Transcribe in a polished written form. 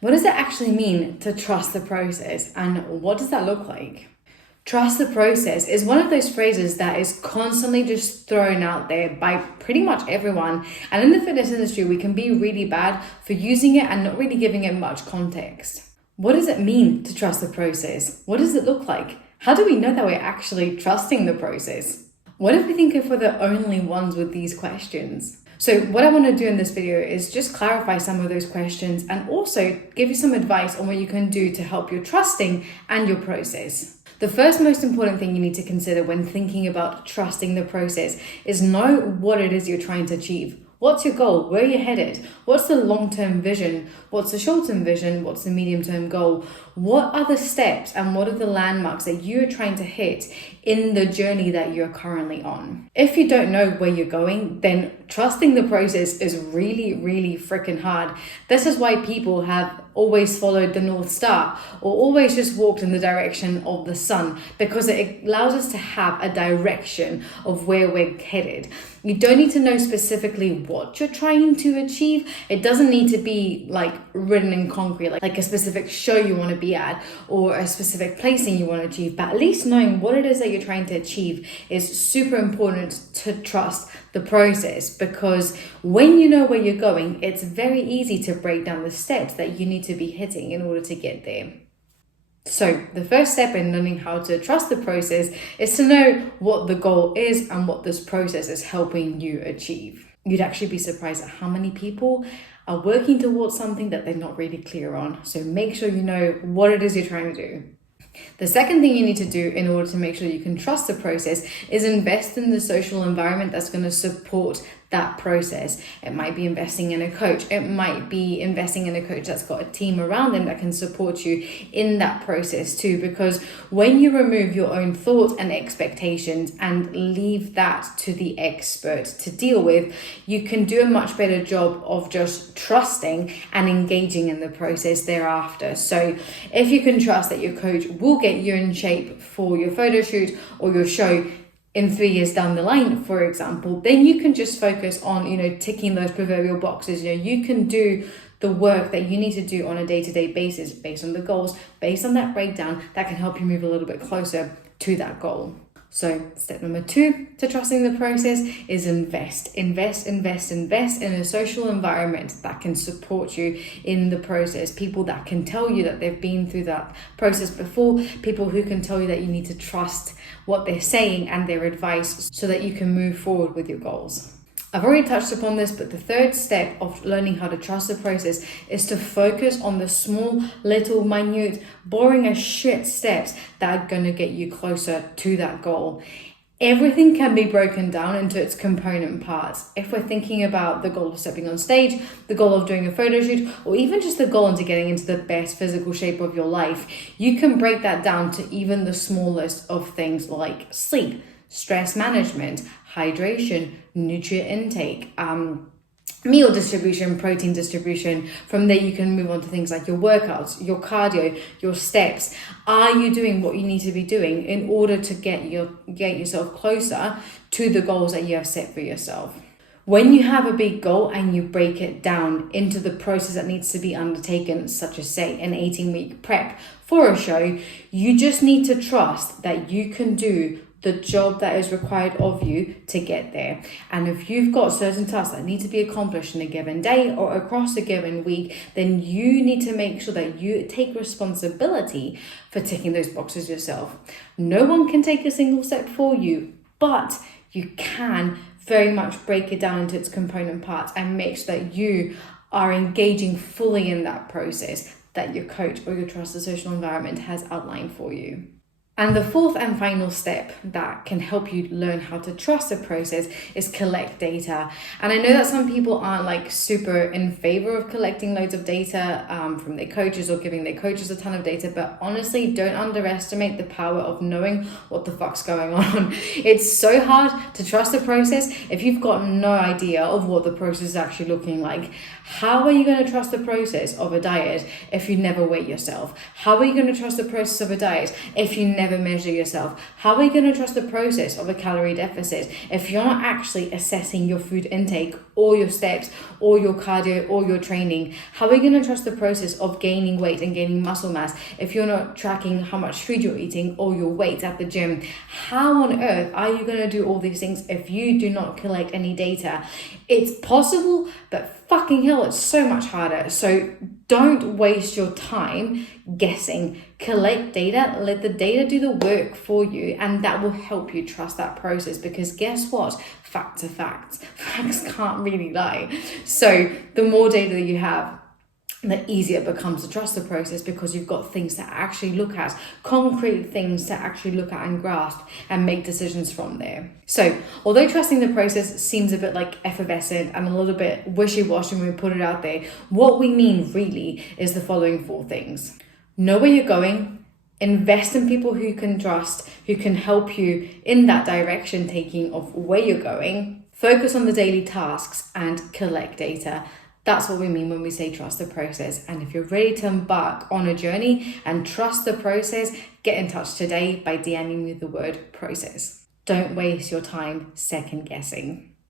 What does it actually mean to trust the process, and what does that look like? Trust the process is one of those phrases that is constantly just thrown out there by pretty much everyone. And in the fitness industry, we can be really bad for using it and not really giving it much context. What does it mean to trust the process? What does it look like? How do we know that we're actually trusting the process? What if we think if we're the only ones with these questions? So what I want to do in this video is just clarify some of those questions and also give you some advice on what you can do to help your trusting and your process. The first most important thing you need to consider when thinking about trusting the process is know what it is you're trying to achieve. What's your goal? Where are you headed? What's the long-term vision? What's the short-term vision? What's the medium-term goal? What are the steps and what are the landmarks that you're trying to hit in the journey that you're currently on? If you don't know where you're going, then trusting the process is really, really freaking hard. This is why people have always followed the North Star or always just walked in the direction of the sun, because it allows us to have a direction of where we're headed. You don't need to know specifically what you're trying to achieve. It doesn't need to be like written in concrete, like a specific show you want to be at or a specific placing you want to achieve, but at least knowing what it is that you're trying to achieve is super important to trust the process, because when you know where you're going, it's very easy to break down the steps that you need to be hitting in order to get there. So the first step in learning how to trust the process is to know what the goal is and what this process is helping you achieve. You'd actually be surprised at how many people are working towards something that they're not really clear on. So make sure you know what it is you're trying to do. The second thing you need to do in order to make sure you can trust the process is invest in the social environment that's going to support that process. It might be investing in a coach. It might be investing in a coach that's got a team around them that can support you in that process too. Because when you remove your own thoughts and expectations and leave that to the expert to deal with, you can do a much better job of just trusting and engaging in the process thereafter. So if you can trust that your coach will get you in shape for your photo shoot or your show in 3 years down the line, for example, then you can just focus on, ticking those proverbial boxes. You can do the work that you need to do on a day-to-day basis based on the goals, based on that breakdown that can help you move a little bit closer to that goal. So step number 2 to trusting the process is invest in a social environment that can support you in the process. People that can tell you that they've been through that process before, people who can tell you that you need to trust what they're saying and their advice so that you can move forward with your goals. I've already touched upon this, but the third step of learning how to trust the process is to focus on the small, little, minute, boring as shit steps that are going to get you closer to that goal. Everything can be broken down into its component parts. If we're thinking about the goal of stepping on stage, the goal of doing a photo shoot, or even just the goal into getting into the best physical shape of your life, you can break that down to even the smallest of things like sleep, stress management, hydration, nutrient intake, meal distribution, protein distribution. From there, you can move on to things like your workouts, your cardio, your steps. Are you doing what you need to be doing in order to get yourself closer to the goals that you have set for yourself? When you have a big goal and you break it down into the process that needs to be undertaken, such as say an 18-week prep for a show, you just need to trust that you can do the job that is required of you to get there. And if you've got certain tasks that need to be accomplished in a given day or across a given week, then you need to make sure that you take responsibility for ticking those boxes yourself. No one can take a single step for you, but you can very much break it down into its component parts and make sure that you are engaging fully in that process that your coach or your trusted social environment has outlined for you. And the fourth and final step that can help you learn how to trust the process is collect data. And I know that some people aren't super in favor of collecting loads of data from their coaches or giving their coaches a ton of data, but honestly, don't underestimate the power of knowing what the fuck's going on. It's so hard to trust the process if you've got no idea of what the process is actually looking like. How are you going to trust the process of a diet if you never weigh yourself? How are you going to trust the process of a diet if you never never measure yourself? How are you going to trust the process of a calorie deficit if you're not actually assessing your food intake or your steps or your cardio or your training? How are you going to trust the process of gaining weight and gaining muscle mass if you're not tracking how much food you're eating or your weight at the gym? How on earth are you going to do all these things if you do not collect any data? It's possible, but fucking hell, it's so much harder. So don't waste your time guessing. Collect data, let the data do the work for you, and that will help you trust that process, because guess what? Facts are facts. Facts can't really lie. So the more data that you have, the easier it becomes to trust the process, because you've got things to actually look at, concrete things to actually look at and grasp and make decisions from there. So although trusting the process seems a bit like effervescent and a little bit wishy-washy when we put it out there, what we mean really is the following 4 things. Know where you're going, invest in people who you can trust, who can help you in that direction taking of where you're going, focus on the daily tasks, and collect data. That's what we mean when we say trust the process. And if you're ready to embark on a journey and trust the process, get in touch today by DMing me the word process. Don't waste your time second guessing.